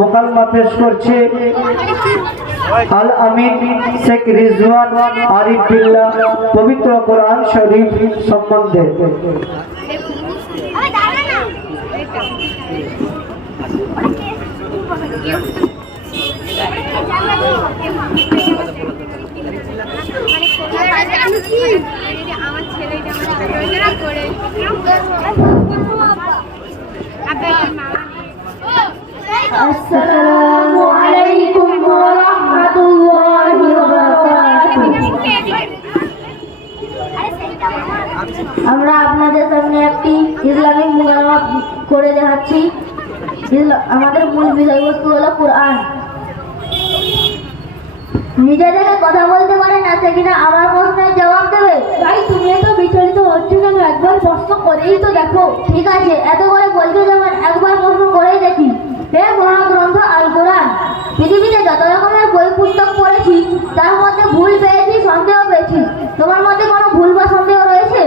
মোকালমা পেশ করছে। আল আমিন শেখ রিজওয়ান আরিফ বিল্লাহ, পবিত্র কোরআন শরীফ সম্বন্ধে। আমার ছেলে করে আসসালামু আলাইকুম ওয়া রাহমাতুল্লাহি ওয়া বারাকাতুহু আমরা আপনাদের সামনে একটি ইসলামিক মোকালামা করে দেখাচ্ছি। আমাদের মূল বিষয়বস্তু হলো কোরআন। নিজে থেকে কথা বলতে পারে না সে কিনা আমার প্রশ্নের জবাব দেবে। ভাই তুমি এত বিচলিত হচ্ছ কেন? একবার প্রশ্ন করেই তো দেখো। ঠিক আছে এত করে বলতে যাবেন তোমার মধ্যে কোনো ভুল বা সন্দেহ রয়েছে?